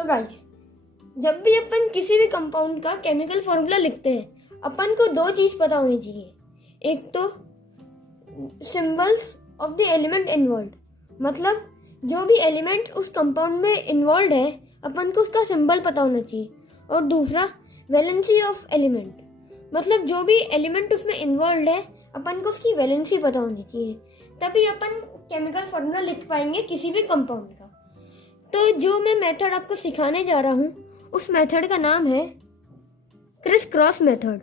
तो गाइस, जब भी अपन किसी भी कंपाउंड का केमिकल फॉर्मूला लिखते हैं, अपन को दो चीज पता होनी चाहिए। एक तो symbols of the element involve, मतलब जो भी एलिमेंट उस कंपाउंड में इन्वॉल्व है अपन को उसका सिंबल पता होना चाहिए। और दूसरा वैलेंसी ऑफ एलिमेंट, मतलब जो भी एलिमेंट उसमें इन्वॉल्व है अपन को उसकी वैलेंसी पता होनी चाहिए, तभी अपन केमिकल फॉर्मूला लिख पाएंगे किसी भी कंपाउंड का। तो जो मैं मेथड आपको सिखाने जा रहा हूँ उस मेथड का नाम है क्रिस क्रॉस मेथड।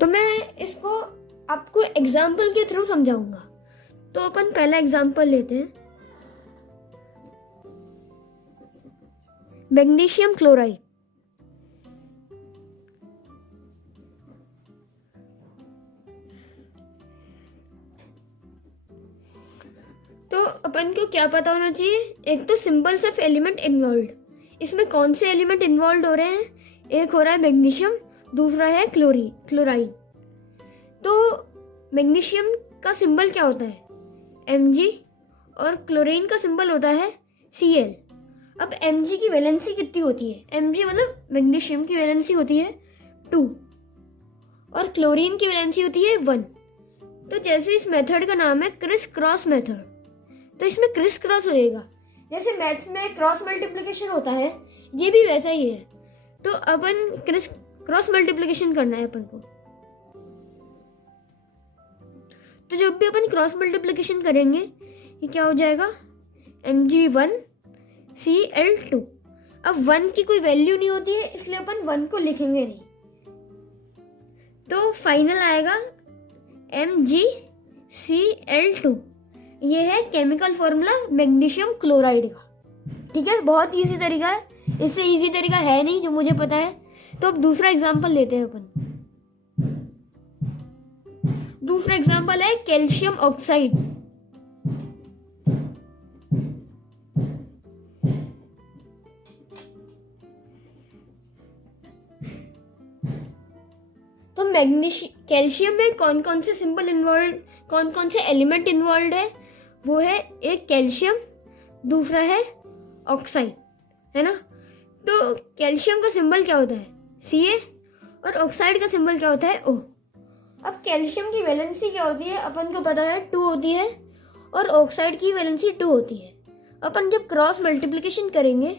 तो मैं इसको आपको एग्जाम्पल के थ्रू समझाऊंगा। तो अपन पहला एग्जाम्पल लेते हैं, मैग्नीशियम क्लोराइड। तो अपन को क्या पता होना चाहिए, एक तो सिंबल्स ऑफ एलिमेंट इन्वॉल्व, इसमें कौन से एलिमेंट इन्वॉल्व हो रहे हैं, एक हो रहा है मैग्नीशियम, दूसरा है क्लोराइड। तो मैग्नीशियम का सिंबल क्या होता है, Mg, और क्लोरीन का सिंबल होता है Cl। अब Mg की वैलेंसी कितनी होती है, Mg मतलब मैग्नीशियम की वैलेंसी होती है 2 और क्लोरीन की वैलेंसी होती है 1। तो जैसे इस मेथड का नाम है क्रिस क्रॉस मेथड, तो इसमें क्रिस क्रॉस रहेगा। जैसे मैथ्स में क्रॉस मल्टीप्लिकेशन होता है, ये भी वैसा ही है। तो अपन क्रिस क्रॉस मल्टीप्लिकेशन करना है अपन को। तो जब भी अपन क्रॉस मल्टीप्लिकेशन करेंगे ये क्या हो जाएगा, Mg1 Cl2। अब 1 की कोई वैल्यू नहीं होती है इसलिए अपन 1 को लिखेंगे नहीं, तो फाइनल आएगा MgCl2। ये है केमिकल फॉर्मूला मैग्नीशियम क्लोराइड का। ठीक है, बहुत इजी तरीका है, इससे इजी तरीका है नहीं जो मुझे पता है। तो अब दूसरा एग्जांपल लेते हैं अपन। दूसरा एग्जांपल है कैल्शियम ऑक्साइड। तो कैल्शियम में कौन कौन से सिंबल इन्वॉल्व, कौन कौन से एलिमेंट इन्वॉल्व है, वो है एक कैल्शियम, दूसरा है ऑक्साइड, है ना। तो कैल्शियम का सिंबल क्या होता है Ca और ऑक्साइड का सिंबल क्या होता है O। अब कैल्शियम की वैलेंसी क्या होती है अपन को पता है 2 होती है और ऑक्साइड की वैलेंसी 2 होती है। अपन जब क्रॉस मल्टीप्लिकेशन करेंगे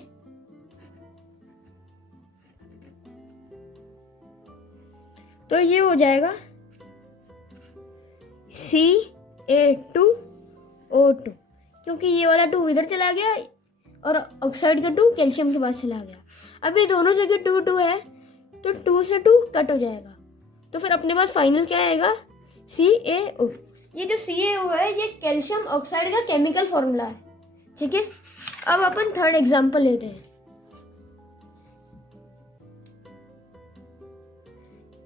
तो ये हो जाएगा Ca2O2, क्योंकि ये वाला 2 इधर चला गया और ऑक्साइड का 2 कैल्शियम के पास चला गया। अब ये दोनों जगह 2 है तो 2 से 2 कट हो जाएगा, तो फिर अपने पास फाइनल क्या आएगा CaO। ये जो CaO है ये कैल्शियम ऑक्साइड का केमिकल फॉर्मूला है। ठीक है, अब अपन थर्ड एग्जांपल लेते हैं।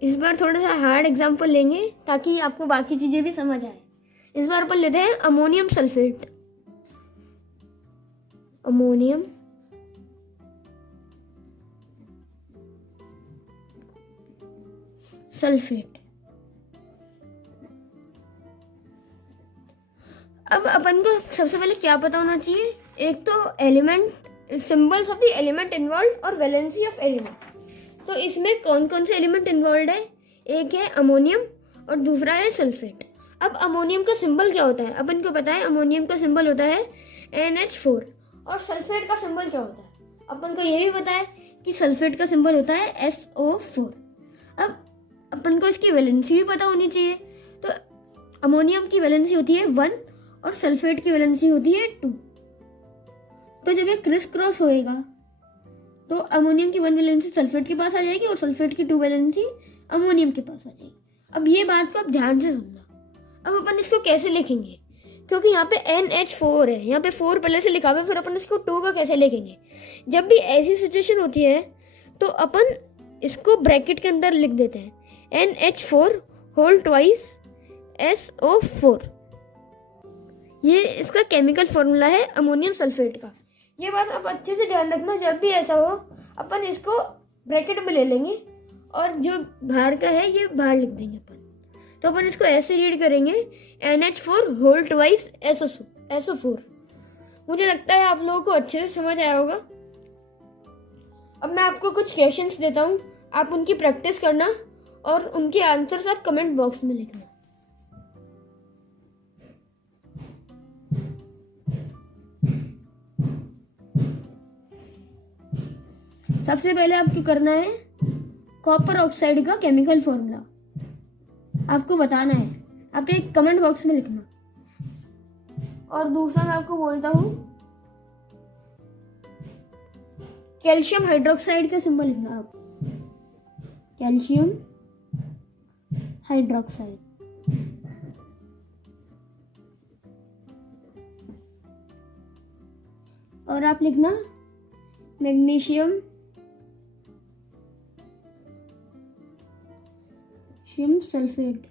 इस बार थोड़ा सा हार्ड एग्जांपल लेंगे ताकि आपको बाकी चीजें भी समझ आए। इस बार अपन लेते हैं अमोनियम सल्फेट। Ammonium sulphate. अब अपन को सबसे पहले क्या पता होना चाहिए, एक तो element, symbols of the element involve और वैलेंसी ऑफ एलिमेंट। तो इसमें कौन कौन से एलिमेंट इन्वॉल्व है, एक है अमोनियम और दूसरा है सल्फेट। अब अमोनियम का सिंबल क्या होता है, अपन को पता है अमोनियम का सिंबल होता है NH4 और सल्फेट का सिंबल क्या होता है, अपन को ये भी पता है कि सल्फेट का सिंबल होता है SO4। अब अपन को इसकी वैलेंसी भी पता होनी चाहिए, तो अमोनियम की वैलेंसी होती है 1 और सल्फेट की वैलेंसी होती है 2। तो जब ये क्रिस क्रॉस होएगा तो अमोनियम की 1 वैलेंसी सल्फेट के पास आ जाएगी और सल्फेट की 2 वैलेंसी अमोनियम के पास आ जाएगी। अब ये बात को आप ध्यान से सुनना। अब अपन इसको कैसे लिखेंगे, क्योंकि यहाँ पे NH4 है, यहाँ पे 4 पहले से लिखा हुआ है, फिर अपन इसको 2 का कैसे लिखेंगे। जब भी ऐसी सिचुएशन होती है तो अपन इसको ब्रैकेट के अंदर लिख देते हैं NH4 होल ट्वाइस SO4। ये इसका केमिकल फॉर्मूला है अमोनियम सल्फेट का। ये बात आप अच्छे से ध्यान रखना, जब भी ऐसा हो अपन इसको ब्रैकेट में ले लेंगे और जो बाहर का है ये बाहर लिख देंगे अपन। तो अपन इसको ऐसे रीड करेंगे NH4 होल ट्वाइस SO4। मुझे लगता है आप लोगों को अच्छे से समझ आया होगा। अब मैं आपको कुछ क्वेश्चंस देता हूँ, आप उनकी प्रैक्टिस करना और उनके आंसर्स आप कमेंट बॉक्स में लिखना। सबसे पहले आपको करना है कॉपर ऑक्साइड का केमिकल फॉर्मूला, आपको बताना है, आप एक कमेंट बॉक्स में लिखना। और दूसरा मैं आपको बोलता हूँ कैल्शियम हाइड्रोक्साइड का सिंबल लिखना आप, कैल्शियम हाइड्रोक्साइड। और आप लिखना मैग्नीशियम सल्फेट।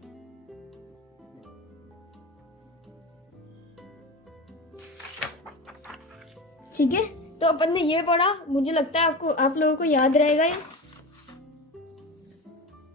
ठीक है, तो अपन ने ये पढ़ा, मुझे लगता है आप लोगों को याद रहेगा ये।